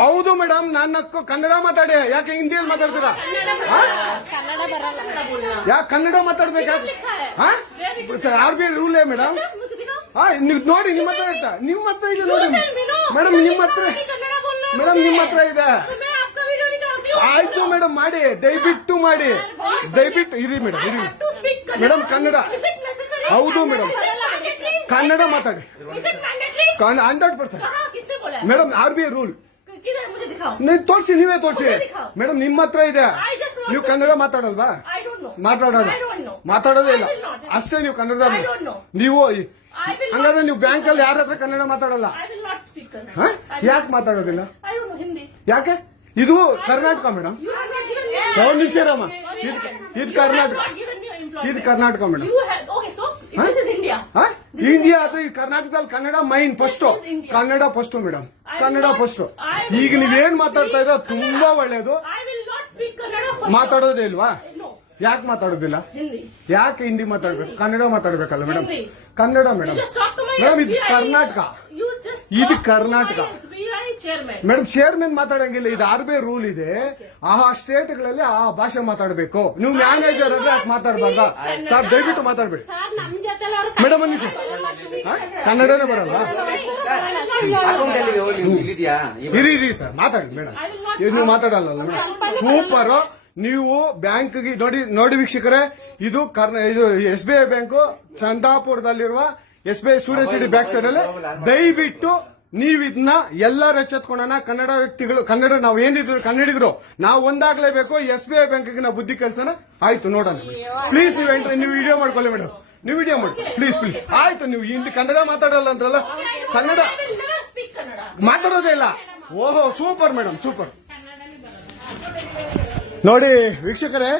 ಹೌದು ಮೇಡಮ್, ನನ್ನ ಕನ್ನಡ ಮಾತಾಡಿ, ಯಾಕೆ ಹಿಂದಿಯಲ್ಲಿ ಮಾತಾಡ್ತೀರಾ? ಯಾಕೆ ಕನ್ನಡ ಮಾತಾಡ್ಬೇಕಾ? RBI rule madam. ನೀವು ನೋಡಿ, ನಿಮ್ಮ ಹತ್ರ ಇರ್ತಾ, ನಿಮ್ಮ ಹತ್ರ ಇದೆ ನೋಡಿ ಮೇಡಮ್, ನಿಮ್ಮ ಹತ್ರ ಮೇಡಮ್, ನಿಮ್ಮ ಹತ್ರ ಇದೆ. ಆಯ್ತು ಮೇಡಮ್, ಮಾಡಿ, ದಯವಿಟ್ಟು ಮಾಡಿ, ದಯವಿಟ್ಟು ಇರಿ ಮೇಡಮ್, ಇರಿ ಮೇಡಮ್. ಕನ್ನಡ ಹೌದು ಮೇಡಮ್, ಕನ್ನಡ ಮಾತಾಡಿ 100%. ಮೇಡಮ್ RBI ರೂಲ್ ತೋರಿಸಿ, ನೀವೇ ತೋರಿಸಿ ಮೇಡಮ್, ನಿಮ್ಮ ಹತ್ರ ಇದೆ. ನೀವು ಕನ್ನಡ ಮಾತಾಡಲ್ವಾ? ಮಾತಾಡೋದೇ ಇಲ್ಲ ಅಷ್ಟೇ. ನೀವು ಕನ್ನಡ ನೀವು ಹಂಗಾದ್ರೆ ನೀವು ಬ್ಯಾಂಕಲ್ಲಿ ಯಾರ ಹತ್ರ ಕನ್ನಡ ಮಾತಾಡಲ್ಲ? ಯಾಕೆ ಮಾತಾಡೋದಿಲ್ಲ? ಯಾಕೆ? ಇದು ಕರ್ನಾಟಕ ಮೇಡಮ್. ಯಾವ ನಿಮಿಷರಮ್ಮ, ಇದು ಕರ್ನಾಟಕ, ಇದು ಕರ್ನಾಟಕ ಮೇಡಮ್. ಇಂಡಿಯಾ ಅಥವಾ ಈ ಕರ್ನಾಟಕದಲ್ಲಿ Kannada main first, Kannada first madam, Kannada first. ಈಗ ನೀವೇನ್ ಮಾತಾಡ್ತಾ ಇರೋ ತುಂಬಾ ಒಳ್ಳೇದು. ಮಾತಾಡೋದೇ ಇಲ್ವಾ? ಯಾಕೆ ಮಾತಾಡೋದಿಲ್ಲ? ಯಾಕೆ ಹಿಂದಿ ಮಾತಾಡ್ಬೇಕು? ಕನ್ನಡ ಮಾತಾಡ್ಬೇಕಲ್ಲ ಮೇಡಮ್. ಕನ್ನಡ ಮೇಡಮ್. ಮೇಡಮ್ ಇದು ಕರ್ನಾಟಕ, ಇದು ಕರ್ನಾಟಕ ಮೇಡಮ್. ಚೇರ್ಮನ್ ಮಾತಾಡಂಗಿಲ್ಲ, ಇದು RBI ರೂಲ್ ಇದೆ. ಆ ಸ್ಟೇಟ್ಗಳಲ್ಲಿ ಆ ಭಾಷೆ ಮಾತಾಡಬೇಕು. ನೀವು ಮ್ಯಾನೇಜರ್ ಆದ್ರೆ ಯಾಕೆ ಮಾತಾಡಬಾರ್ದ? ಸರ್ ದಯವಿಟ್ಟು ಮಾತಾಡ್ಬೇಡಿ ಮೇಡಮ್. ಒಂದು ನಿಮಿಷ, ಕನ್ನಡನೇ ಬರಲ್ಲ? ಇರಿ ಸರ್, ಮಾತಾಡಿ ಮೇಡಮ್. ನೀವು ಮಾತಾಡಲ್ಲ ಮೇಡಮ್. ಸೂಪರ್. ನೀವು ಬ್ಯಾಂಕ್ಗೆ ನೋಡಿ ವೀಕ್ಷಕರೇ, ಇದು SBI ಬ್ಯಾಂಕು ಚಂದಾಪುರದಲ್ಲಿರುವ SBI ಸೂರ್ಯ ಸಿಟಿ ಬ್ಯಾಕ್ ಸೈಡ್ ಅಲ್ಲಿ. ದಯವಿಟ್ಟು ನೀವು ಇದನ್ನ ಎಲ್ಲರೂ ಎಚ್ಚೆತ್ಕೊಳ್ಳೋಣ. ಕನ್ನಡ ವ್ಯಕ್ತಿಗಳು, ಕನ್ನಡ ನಾವು ಏನಿದ್ರು ಕನ್ನಡಿಗರು, ನಾವು ಒಂದಾಗ್ಲೇಬೇಕು. SBI ಬ್ಯಾಂಕ್ಗೆ ನಾವು ಬುದ್ಧಿ ಕಲ್ಸೋಣ. ಆಯ್ತು, ನೋಡೋಣ ಪ್ಲೀಸ್. ನೀವು ವಿಡಿಯೋ ಮಾಡ್ಕೊಳ್ಳಿ ಮೇಡಮ್, ನೀವು ವಿಡಿಯೋ ಮಾಡಿ ಪ್ಲೀಸ್. ಆಯ್ತು, ನೀವು ಹಿಂದಿ ಕನ್ನಡ ಮಾತಾಡಲ್ಲ ಅಂದ್ರಲ್ಲ, ಕನ್ನಡ ಮಾತಾಡೋದೇ ಇಲ್ಲ. ಓಹೋ, ಸೂಪರ್ ಮೇಡಮ್, ಸೂಪರ್. ನೋಡಿ ವೀಕ್ಷಕರೇ,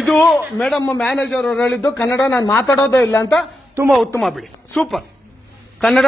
ಇದು ಮೇಡಮ್ ಮ್ಯಾನೇಜರ್ ಅವರು ಹೇಳಿದ್ದು, ಕನ್ನಡ ನಾನು ಮಾತಾಡೋದೇ ಇಲ್ಲ ಅಂತ. ತುಂಬಾ ಉತ್ತಮ ಬಿಡಿ, ಸೂಪರ್. ಕನ್ನಡ